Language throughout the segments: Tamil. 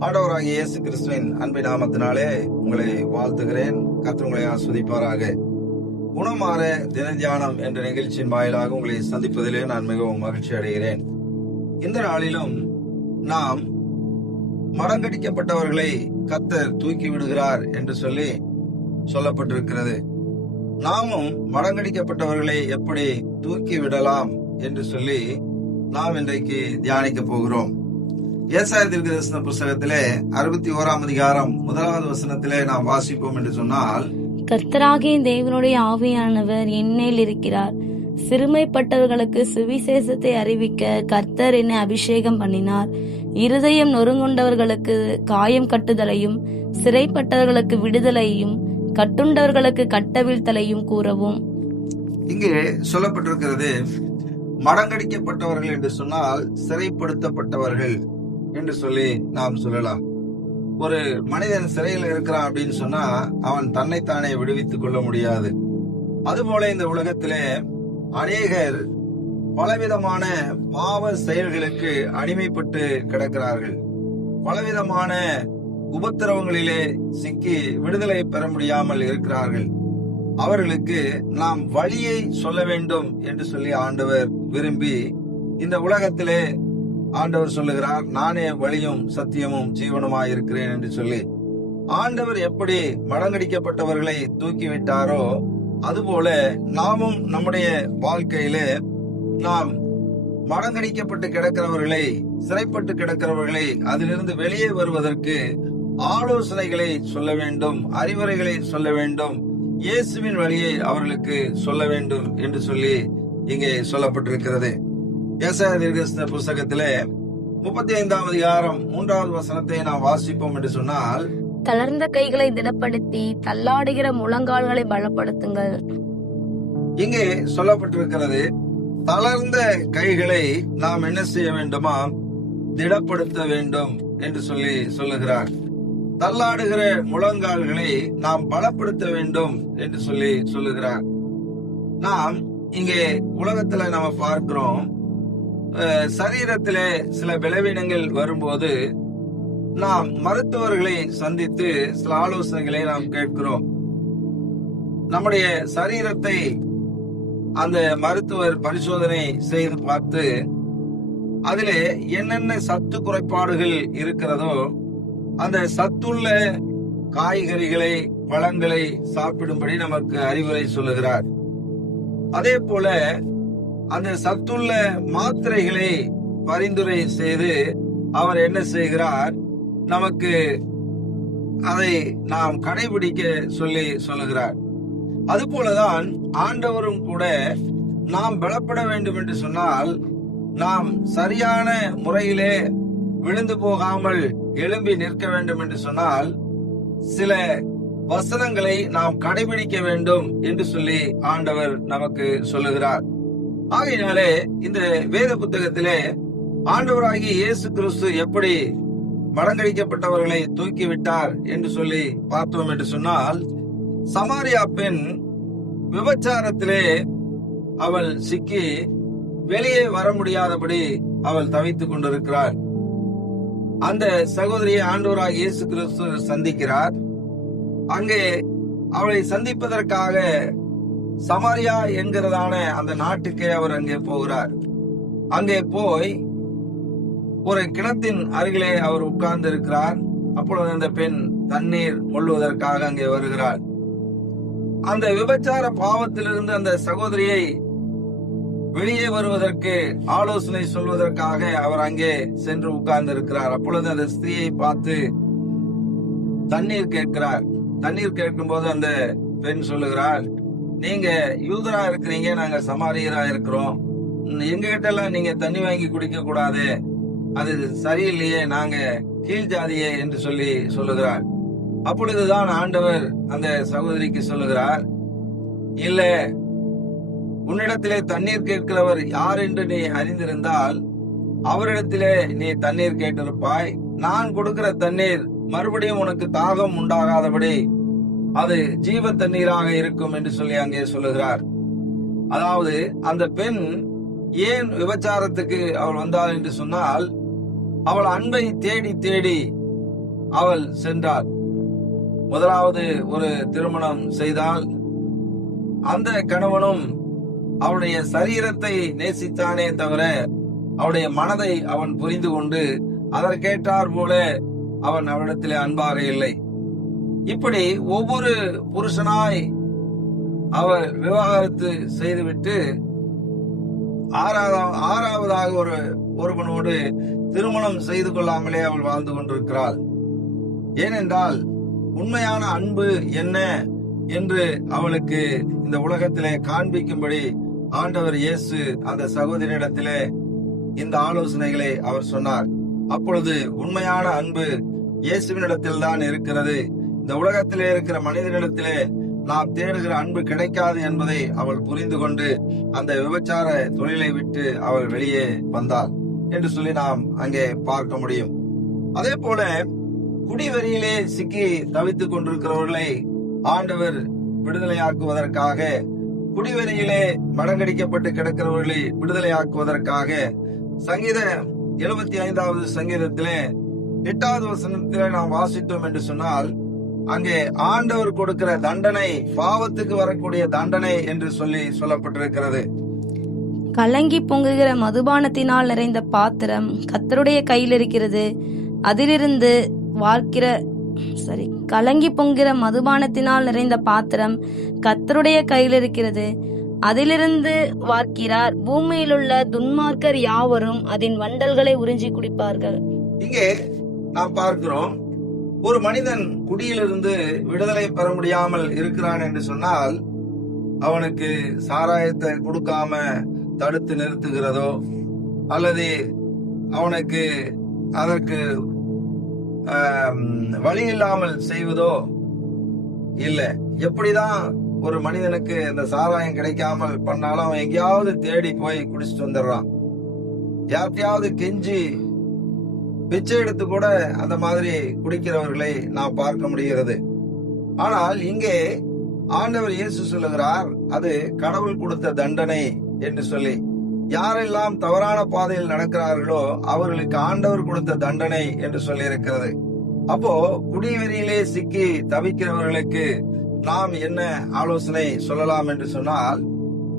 ஆண்டவராகிய இயேசு கிறிஸ்துவின் அன்பை நாமத்தினாலே உங்களை வாழ்த்துகிறேன். கர்த்தர் உங்களை ஆஸ்வதிப்பாராக. குணமாற தினத்தியானம் என்ற நிகழ்ச்சியின் வாயிலாக உங்களை சந்திப்பதிலே நான் மிகவும் மகிழ்ச்சி அடைகிறேன். இந்த நாளிலும் நாம் மடங்கடிக்கப்பட்டவர்களை கத்தர் தூக்கி விடுகிறார் என்று சொல்லி சொல்லப்பட்டிருக்கிறது. நாமும் மடங்கடிக்கப்பட்டவர்களை எப்படி தூக்கி விடலாம் என்று சொல்லி நாம் இன்றைக்கு தியானிக்க போகிறோம். ஏசாய தீர்க்கதரிசன புஸ்தகத்திலே அறுபத்தி ஓராம் அதிகாரம் முதலாவது வசனத்திலே நாம் வாசிப்போம் என்று சொன்னால் கர்த்தராகிய தேவனுடைய ஆவியானவர் என்னேல் இருக்கிறார். சிறுமைப்பட்டவர்களுக்கு சுவிசேஷத்தை அறிவிக்க கர்த்தர் என்னை அபிஷேகம் பண்ணினார். இருதயம் நொறுங்குண்டவர்களுக்கு காயம் கட்டுதலையும் சிறைப்பட்டவர்களுக்கு விடுதலையும் கட்டுண்டவர்களுக்கு கட்டவிழ்த்தலையும் கூறவும். இங்கே சொல்லப்பட்டிருக்கிறது மடங்கடிக்கப்பட்டவர்கள் என்று சொன்னால் சிறைப்படுத்தப்பட்டவர்கள். என்று சொல்லி நாம் சொல்லலாம். ஒரு மனிதன் சிறையில் இருக்கிறான் அப்படின்னு சொன்னா அவன் தன்னைத்தானே விடுவித்துக் கொள்ள முடியாது. அதுபோல இந்த உலகத்திலே அநேகர் பலவிதமான பாவ செயல்களுக்கு அடிமைப்பட்டு கிடக்கிறார்கள். பலவிதமான உபத்திரவங்களிலே சிக்கி விடுதலை பெற முடியாமல் இருக்கிறார்கள். அவர்களுக்கு நாம் வழியை சொல்ல வேண்டும் என்று சொல்லி ஆண்டவர் விரும்பி இந்த உலகத்திலே ஆண்டவர் சொல்லுகிறார் நானே வழியும் சத்தியமும் ஜீவனுமாய் இருக்கிறேன் என்று சொல்லி ஆண்டவர் எப்படி மடங்கடிக்கப்பட்டவர்களை தூக்கிவிட்டாரோ அதுபோல நாமும் நம்முடைய வாழ்க்கையிலே நாம் மடங்கடிக்கப்பட்டு கிடக்கிறவர்களை சிறைப்பட்டு கிடக்கிறவர்களை அதிலிருந்து வெளியே வருவதற்கு ஆலோசனைகளை சொல்ல வேண்டும் அறிவுரைகளை சொல்ல வேண்டும் இயேசுவின் வழியை அவர்களுக்கு சொல்ல வேண்டும் என்று சொல்லி இங்கே சொல்லப்பட்டிருக்கிறது. ஏசாய தீர்க்கதரிசன புஸ்தகத்திலே முப்பத்தி ஐந்தாம் அதிகாரம் மூன்றாவது வசனத்தை நாம் வாசிப்போம் என்று சொன்னால் தளர்ந்த கைகளை திடப்படுத்தி தள்ளாடுகிற முழங்கால்களை பலப்படுத்துங்கள். இங்கே சொல்லப்பட்டிருக்கிறது தளர்ந்த கைகளை நாம் என்ன செய்ய வேண்டுமா? திடப்படுத்த வேண்டும் என்று சொல்லி சொல்லுகிறார். தள்ளாடுகிற முழங்கால்களை நாம் பலப்படுத்த வேண்டும் என்று சொல்லி சொல்லுகிறார். நாம் இங்கே உலகத்துல நம்ம பார்க்கிறோம் சரீரத்திலே சில பலவீனங்கள் வரும்போது நாம் மருத்துவர்களை சந்தித்து சில ஆலோசனைகளை நாம் கேட்கிறோம். நம்முடைய சரீரத்தை அந்த மருத்துவர் பரிசோதனை செய்து பார்த்து அதிலே என்னென்ன சத்து குறைபாடுகள் இருக்கிறதோ அந்த சத்துள்ள காய்கறிகளை பழங்களை சாப்பிடும்படி நமக்கு அறிவுரை சொல்லுகிறார். அதே போல அந்த சத்துள்ள மாத்திரைகளை பரிந்துரை செய்து அவர் என்ன செய்கிறார்? நமக்கு அதை நாம் கடைபிடிக்க சொல்லி சொல்லுகிறார். அது போலதான் ஆண்டவரும் கூட நாம் பலப்பட வேண்டும் என்று சொன்னால் நாம் சரியான முறையிலே விழுந்து போகாமல் எழும்பி நிற்க வேண்டும் என்று சொன்னால் சில வசனங்களை நாம் கடைபிடிக்க வேண்டும் என்று சொல்லி ஆண்டவர் நமக்கு சொல்லுகிறார். ஆகையினாலே இந்த வேத புத்தகத்திலே ஆண்டவராகி இயேசு கிறிஸ்து எப்படி மடங்கடிக்கப்பட்டவர்களை தூக்கிவிட்டார் என்று சொல்லி பார்த்தோம் என்று சொன்னால் சமாரியா பெண் விபச்சாரத்திலே அவள் சிக்கி வெளியே வர முடியாதபடி அவள் தவித்துக் கொண்டிருக்கிறாள். அந்த சகோதரியை ஆண்டவராக இயேசு கிறிஸ்து சந்திக்கிறார். அங்கே அவளை சந்திப்பதற்காக சமாரியா என்கிறதான அந்த நாட்டுக்கே அவர் அங்கே போகிறார். அங்கே போய் ஒரு கிணத்தின் அருகிலே அவர் உட்கார்ந்து இருக்கிறார் அப்பொழுது அந்த பெண் தண்ணீர் கொள்வதற்காக அங்கே வருகிறார் அந்த விபச்சார பாவத்திலிருந்து அந்த சகோதரியை வெளியே வருவதற்கு ஆலோசனை சொல்வதற்காக அவர் அங்கே சென்று உட்கார்ந்து இருக்கிறார் அப்பொழுது அந்த ஸ்திரீயை பார்த்து தண்ணீர் கேட்கிறார். தண்ணீர் கேட்கும் போது அந்த பெண் சொல்லுகிறார் நீங்க யூதரா இருக்கிறீங்க நாங்க சமாரியரா இருக்கிறோம். எங்க கிட்ட எல்லாம் நீங்க தண்ணி வாங்கி குடிக்க கூடாது. அது சரியில்லையே நாங்க கீழ் ஜாதியே என்று சொல்லி சொல்லுகிறார். அப்பொழுதுதான் ஆண்டவர் அந்த சகோதரிக்கு சொல்லுகிறார் இல்ல உன்னிடத்திலே தண்ணீர் கேட்கிறவர் யார் என்று நீ அறிந்திருந்தால் அவரிடத்திலே நீ தண்ணீர் கேட்டிருப்பாய். நான் கொடுக்கிற தண்ணீர் மறுபடியும் உனக்கு தாகம் உண்டாகாதபடி அது ஜீவ தண்ணீராக இருக்கும் என்று சொல்லி அங்கே சொல்லுகிறார். அதாவது அந்த பெண் ஏன் விபச்சாரத்துக்கு அவள் வந்தாள் என்று சொன்னால் அவள் அன்பை தேடி தேடி அவள் சென்றாள். முதலாவது ஒரு திருமணம் செய்தால் அந்த கணவனும் அவளுடைய சரீரத்தை நேசித்தானே தவிர அவளுடைய மனதை அவன் புரிந்து கொண்டு அதற்கேற்றார் போல அவன் அவனிடத்திலே அன்பாக இல்லை. இப்படி ஒவ்வொரு புருஷனாய் அவர் விவாகரத்து செய்துவிட்டு ஆறாவது ஆறாவதாக ஒரு ஒருவனோடு திருமணம் செய்து கொள்ளாமலே அவள் வாழ்ந்து கொண்டிருக்கிறாள். ஏனென்றால் உண்மையான அன்பு என்ன என்று அவளுக்கு இந்த உலகத்திலே காண்பிக்கும்படி ஆண்டவர் இயேசு அந்த சகோதரியிடத்திலே இந்த ஆலோசனைகளை அவர் சொன்னார். அப்பொழுது உண்மையான அன்பு இயேசுவினிடத்தில் தான் இருக்கிறது. இந்த உலகத்திலே இருக்கிற மனிதனிடத்திலே நாம் தேடுகிற அன்பு கிடைக்காது என்பதை அவள் புரிந்து கொண்டு அந்த விபச்சார தொழிலை விட்டு அவள் வெளியே வந்தாள் என்று சொல்லி நாம் அங்கே பார்க்க முடியும். அதே போல குடிவெறியிலே சிக்கி தவித்துக் கொண்டிருக்கிறவர்களை ஆண்டவர் விடுதலையாக்குவதற்காக குடிவெறியிலே மடங்கடிக்கப்பட்டு கிடக்கிறவர்களை விடுதலையாக்குவதற்காக சங்கீத எழுபத்தி ஐந்தாவது சங்கீதத்திலே எட்டாவது வசனத்திலே நாம் வாசித்தோம் என்று சொன்னால் அங்கே ஆண்டவர் கொடுக்கிற தண்டனை பாவத்துக்கு வரக்கூடிய தண்டனை என்று சொல்லி சொல்லப்பட்டிருக்கிறது. கலங்கி பொங்குகிற மதுபானத்தினால் நிறைந்த பாத்திரம் கத்தருடைய கையில் இருக்கிறது. அதிலிருந்து வார்க்கிற சரி கலங்கி பொங்குகிற மதுபானத்தினால் நிறைந்த பாத்திரம் கத்தருடைய கையில் இருக்கிறது. அதிலிருந்து வார்க்கிறார் பூமியிலுள்ள துன்மார்க்கர் யாவரும் அதன் வண்டல்களை உறிஞ்சி குடிப்பார்கள். இங்கே நாம் பார்க்கிறோம் ஒரு மனிதன் குடியிலிருந்து விடுதலை பெற முடியாமல் இருக்கிறான் என்று சொன்னால் அவனுக்கு சாராயத்தை கொடுக்காம தடுத்து நிறுத்துகிறதோ அல்லது அவனுக்கு அதற்கு வழி இல்லாமல் செய்வதோ இல்லை. எப்படிதான் ஒரு மனிதனுக்கு இந்த சாராயம் கிடைக்காமல் பண்ணாலும் அவன் எங்கேயாவது தேடி போய் குடிச்சிட்டு வந்துடுறான். யார்கிட்டயாவது கெஞ்சி பிச்சை எடுத்து கூட அந்த மாதிரி குடிக்கிறவர்களை நாம் பார்க்க முடிகிறது. ஆனால் இங்கே ஆண்டவர் இயேசு சொல்லுகிறார் அது கடவுள் கொடுத்த தண்டனை என்று சொல்லி. யாரெல்லாம் தவறான பாதையில் நடக்கிறார்களோ அவர்களுக்கு ஆண்டவர் கொடுத்த தண்டனை என்று சொல்லி இருக்கிறது அப்போ குடிவெறியிலே சிக்கி தவிக்கிறவர்களுக்கு நாம் என்ன ஆலோசனை சொல்லலாம் என்று சொன்னால்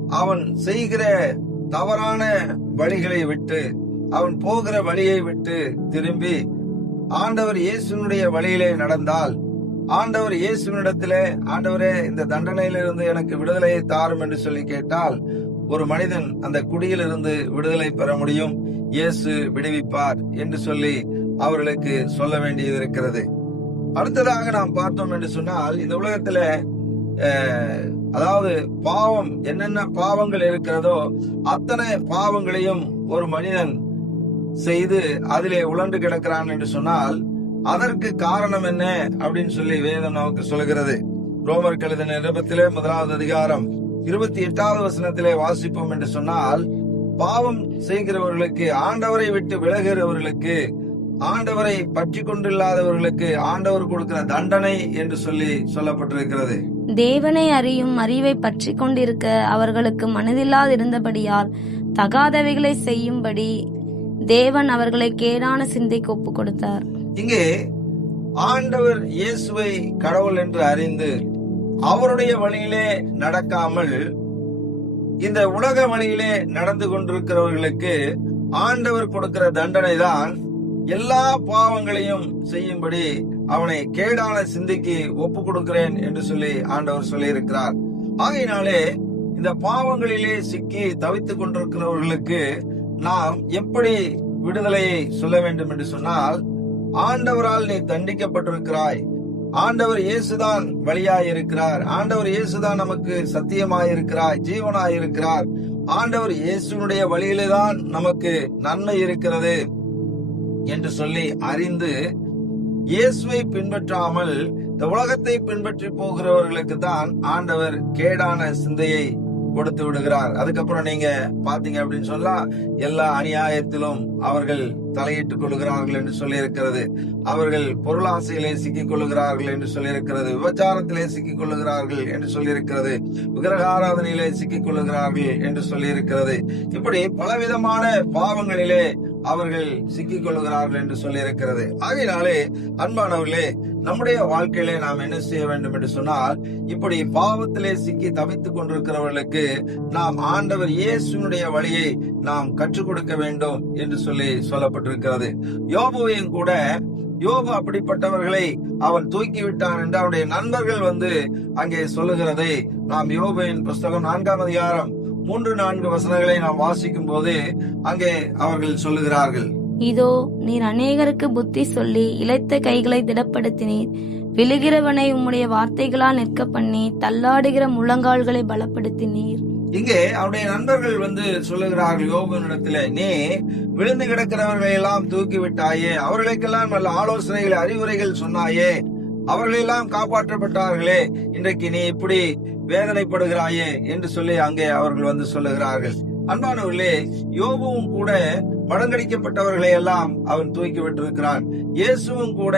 அவன் செய்கிற தவறான வழிகளை விட்டு அவன் போகிற வழியை விட்டு திரும்பி ஆண்டவர் இயேசுனுடைய வழியிலே நடந்தால் ஆண்டவர் இயேசுனிடத்திலே ஆண்டவரே இந்த தண்டனையிலிருந்து எனக்கு விடுதலையை தாரும் என்று சொல்லி கேட்டால் ஒரு மனிதன் அந்த குடியிலிருந்து விடுதலை பெற முடியும். இயேசு விடுவிப்பார் என்று சொல்லி அவர்களுக்கு சொல்ல வேண்டியது இருக்கிறது அடுத்ததாக நாம் பார்த்தோம் என்று சொன்னால் இந்த உலகத்துல அதாவது பாவம் என்னென்ன பாவங்கள் இருக்கிறதோ அத்தனை பாவங்களையும் ஒரு மனிதன் செய்து அதிலே உழண்டு கிடக்கிறான் என்று சொன்னால் அதற்கு காரணம் என்ன? அப்படின்னு சொல்லி வேதம் நமக்கு சொல்கிறது ரோமர் கழுத நிருபத்திலே முதலாவது அதிகாரம் இருபத்தி எட்டாவது வசனத்திலே வாசிப்போம் என்று சொன்னால் பாவம் செய்கிறவர்களுக்கு ஆண்டவரை விட்டு விலகிறவர்களுக்கு ஆண்டவரை பற்றி கொண்டில்லாதவர்களுக்கு ஆண்டவர் கொடுக்கிற தண்டனை என்று சொல்லி சொல்லப்பட்டிருக்கிறது. தேவனை அறியும் அறிவை பற்றி கொண்டிருக்க அவர்களுக்கு மனதில்லாதிருந்தபடியால் தகாதவைகளை செய்யும்படி தேவன் அவர்களை கேடான சிந்தைக்கு ஒப்பு கொடுத்தார். இங்கே ஆண்டவர் இயேசுவை கடவுள் என்று அறிந்து அவருடைய வழியிலே நடக்காமல் இந்த உலக வழியிலே நடந்து கொண்டிருக்கிறவர்களுக்கு ஆண்டவர் கொடுக்கிற தண்டனை தான் எல்லா பாவங்களையும் செய்யும்படி அவனை கேடான சிந்தைக்கு ஒப்பு கொடுக்கிறேன் என்று சொல்லி ஆண்டவர் சொல்லியிருக்கிறார். ஆகையினாலே இந்த பாவங்களிலே சிக்கி தவித்துக் கொண்டிருக்கிறவர்களுக்கு நாம் எப்படி விடுதலையை சொல்ல வேண்டும் என்று சொன்னால் ஆண்டவரால் நீ தண்டிக்கப்பட்டிருக்கிறாய். ஆண்டவர் இயேசுதான் வழியாய் இருக்கிறார் ஆண்டவர் இயேசுதான் நமக்கு சத்தியமாய் இருக்கிறார் ஜீவனாய் இருக்கிறார் ஆண்டவர் இயேசுனுடைய வழியிலே தான் நமக்கு நன்மை இருக்கிறது என்று சொல்லி அறிந்து இயேசுவை பின்பற்றாமல் இந்த உலகத்தை பின்பற்றி போகிறவர்களுக்கு தான் ஆண்டவர் கேடான சிந்தையை கொடுத்து விடுகிறார். அதுக்கப்புறம் நீங்க பாத்தீங்க அப்படின்னு சொன்னா எல்லா அநியாயத்திலும் அவர்கள் தலையிட்டுக் கொள்கிறார்கள் என்று சொல்லி இருக்கிறது அவர்கள் பொருளாசையிலே சிக்கிக் கொள்ளுகிறார்கள் என்று சொல்லியிருக்கிறது. விபச்சாரத்திலே சிக்கிக் கொள்ளுகிறார்கள் என்று சொல்லியிருக்கிறது. விக்கிரகாராதனையிலே சிக்கிக் கொள்ளுகிறார்கள் என்று சொல்லியிருக்கிறது. இப்படி பலவிதமான பாவங்களிலே அவர்கள் சிக்கிக் கொள்கிறார்கள் என்று சொல்லி இருக்கிறது ஆகையினாலே அன்பானவர்களே நம்முடைய வாழ்க்கையிலே நாம் என்ன செய்ய வேண்டும் என்று சொன்னால் இப்படி பாவத்திலே சிக்கி தவித்துக் கொண்டிருக்கிறவர்களுக்கு நாம் ஆண்டவர் இயேசுனுடைய வழியை நாம் கற்றுக் கொடுக்க வேண்டும் என்று சொல்லி சொல்லப்பட்டிருக்கிறது. யோபுவையும் கூட யோபு அப்படிப்பட்டவர்களை அவன் தூக்கி விட்டான் என்று அவனுடைய நண்பர்கள் வந்து அங்கே சொல்லுகிறதை நாம் யோபுவின் புஸ்தகம் நான்காம் அதிகாரம் மூன்று நான்கு வசனங்களை நாம் வாசிக்கும் போது அங்கே அவர்கள் சொல்லுகிறார்கள். இதோ நீர் அநேகருக்கு புத்தி சொல்லி இளைத்த கைகளை திடப்படுத்தினீர். விழுகிறவனை உம்முடைய வார்த்தைகளால் நிற்க பண்ணி தள்ளாடுகிற முழங்கால்களை பலப்படுத்தினீர். இங்கே அவருடைய நண்பர்கள் வந்து சொல்லுகிறார்கள் யோபுவினிடத்துல நீ விழுந்து கிடக்கிறவர்களை எல்லாம் தூக்கி விட்டாயே அவர்களுக்கெல்லாம் நல்ல ஆலோசனைகள் அறிவுரைகள் சொன்னாயே அவர்களெல்லாம் காப்பாற்றப்பட்டார்களே இன்றைக்கு நீ இப்படி வேதனைப்படுகிறாயே என்று சொல்லி அங்கே அவர்கள் வந்து சொல்லுகிறார்கள். அன்பானவர்களே யோபுவும் கூட மடங்கடிக்கப்பட்டவர்களை எல்லாம் அவன் தூக்கி விட்டிருக்கிறான். இயேசுவும் கூட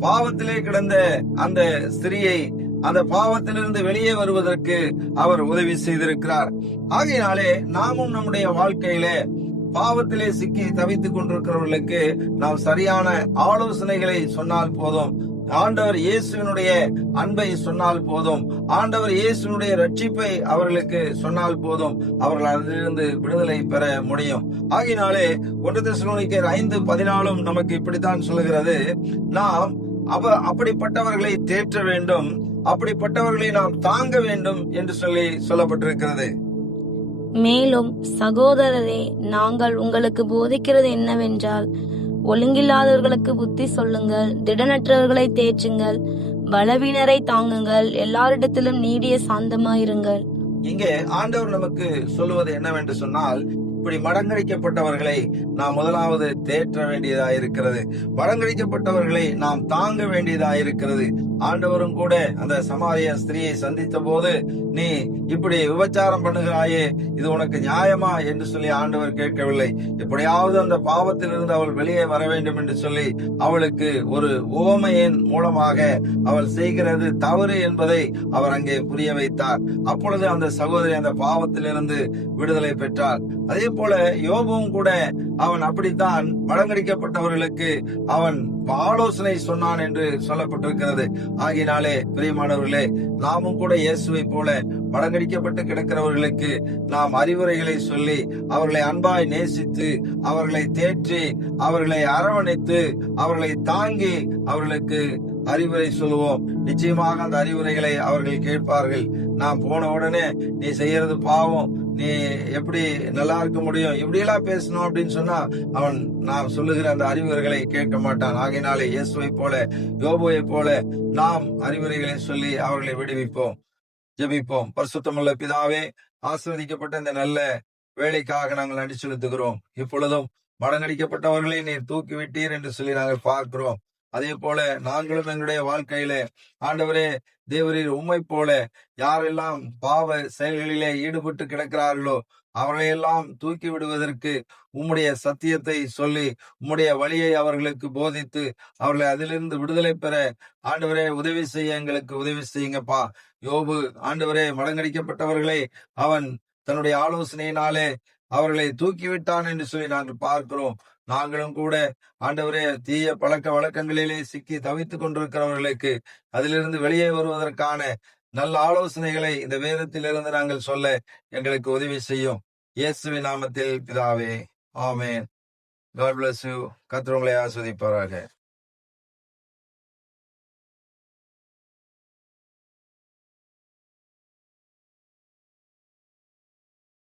பாவத்திலே கிடந்த அந்த ஸ்திரியை அந்த பாவத்திலிருந்து வெளியே வருவதற்கு அவர் உதவி செய்திருக்கிறார். ஆகையினாலே நாமும் நம்முடைய வாழ்க்கையில பாவத்திலே சிக்கி தவித்துக் கொண்டிருக்கிறவர்களுக்கு நாம் சரியான ஆலோசனைகளை சொன்னால் போதும். ஆண்டவர் இயேசுவினுடைய அன்பை சொன்னால் போதும். ஆண்டவர் இயேசுனுடைய ரட்சிப்பை அவர்களுக்கு சொன்னால் போதும். அவர்கள் அதிலிருந்து விடுதலை பெற முடியும். ஆகினாலே ஒன்று திசுனிக்கர் ஐந்து பதினாலும் நமக்கு இப்படித்தான் சொல்லுகிறது. நாம் அவ அப்படிப்பட்டவர்களை தேற்ற வேண்டும். அப்படிப்பட்டவர்களை நாம் தாங்க வேண்டும் என்று சொல்லி சொல்லப்பட்டிருக்கிறது. மேலும் சகோதரரே நாங்கள் உங்களுக்கு போதிக்கிறது என்னவென்றால் ஒழுங்கில்லாதவர்களுக்கு புத்தி சொல்லுங்கள் திடனற்றவர்களை தேற்றுங்கள் பலவீனரை தாங்குங்கள் எல்லாரிடத்திலும் நீடிய சாந்தமாயிருங்கள். இங்கே ஆண்டவர் நமக்கு சொல்லுவது என்னவென்று சொன்னால் இப்படி மடங்கடிக்கப்பட்டவர்களை நாம் முதலாவது தேற்ற வேண்டியதா இருக்கிறது மடங்கடிக்கப்பட்டவர்களை நாம் தாங்க வேண்டியதா இருக்கிறது ஆண்டவரும் கூட அந்த சமாரிய ஸ்திரியை சந்தித்த போது நீ இப்படி விபச்சாரம் பண்ணுகிறாயே இது உனக்கு நியாயமா? என்று சொல்லி ஆண்டவர் கேட்கவில்லை. எப்படியாவது அந்த பாவத்திலிருந்து அவள் வெளியே வர வேண்டும் என்று சொல்லி அவளுக்கு ஒரு உவமையின் மூலமாக அவள் செய்கிறது தவறு என்பதை அவர் அங்கே புரிய வைத்தார். அப்பொழுது அந்த சகோதரி அந்த பாவத்திலிருந்து விடுதலை பெற்றார் அதே போல யோபுவும் கூட அவன் அப்படித்தான் மடங்கடிக்கப்பட்டவர்களுக்கு அவன் ஆலோசனை சொன்னான் என்று சொல்லப்பட்டிருக்கிறது. ஆகினாலே பிரியமானவர்களே நாமும் கூட இயேசுவை போல படங்கடிக்கப்பட்டு கிடக்கிறவர்களுக்கு நாம் அறிவுரைகளை சொல்லி அவர்களை அன்பாய் நேசித்து அவர்களை தேற்றி அவர்களை அரவணைத்து அவர்களை தாங்கி அவர்களுக்கு அறிவுரை சொல்லுவோம். நிச்சயமாக அந்த அறிவுரைகளை அவர்கள் கேட்பார்கள். நாம் போன உடனே நீ செய்யறது பாவம். நீ எப்படி நல்லா இருக்க முடியும்? இப்படி எல்லாம் பேசணும் அப்படின்னு சொன்னா அவன் நான் சொல்லுகிற அந்த அறிவுரைகளை கேட்க மாட்டான். ஆகினாலே இயேசுவை போல யோபுவை போல நாம் அறிவுரைகளை சொல்லி அவர்களை விடுவிப்போம் ஜெபிப்போம். பரிசுத்தமுள்ள பிதாவே ஆசிர்வதிக்கப்பட்ட இந்த நல்ல வேலைக்காக நாங்கள் நடி செலுத்துகிறோம் இப்பொழுதும் மடங்கடிக்கப்பட்டவர்களை நீர் தூக்கி விட்டீர் என்று சொல்லி நாங்கள் பார்க்கிறோம். அதே போல நாங்களும் எங்களுடைய வாழ்க்கையில ஆண்டவரே தேவரீர் உண்மை போல யாரெல்லாம் பாவ செயல்களிலே ஈடுபட்டு கிடக்கிறார்களோ அவர்களையெல்லாம் தூக்கி விடுவதற்கு உம்முடைய சத்தியத்தை சொல்லி உம்முடைய வழியை அவர்களுக்கு போதித்து அவர்களை அதிலிருந்து விடுதலை பெற ஆண்டவரே உதவி செய்ய எங்களுக்கு உதவி செய்யுங்கப்பா. யோபு ஆண்டவரே மடங்கடிக்கப்பட்டவர்களை அவன் தன்னுடைய ஆலோசனையினாலே அவர்களை தூக்கிவிட்டான் என்று சொல்லி நாங்கள் பார்க்கிறோம். நாங்களும் கூட ஆண்டவரே தீய பழக்க வழக்கங்களிலே சிக்கி தவித்துக் கொண்டிருக்கிறவர்களுக்கு அதிலிருந்து வெளியே வருவதற்கான நல்ல ஆலோசனைகளை இந்த வேதத்திலிருந்து நாங்கள் சொல்ல எங்களுக்கு உதவி செய்யும். இயேசுவி நாமத்தில் பிதாவே ஆமேன். காட் பிளஸ் யூ கத்திரவங்களை ஆஸ்வதிப்பாராக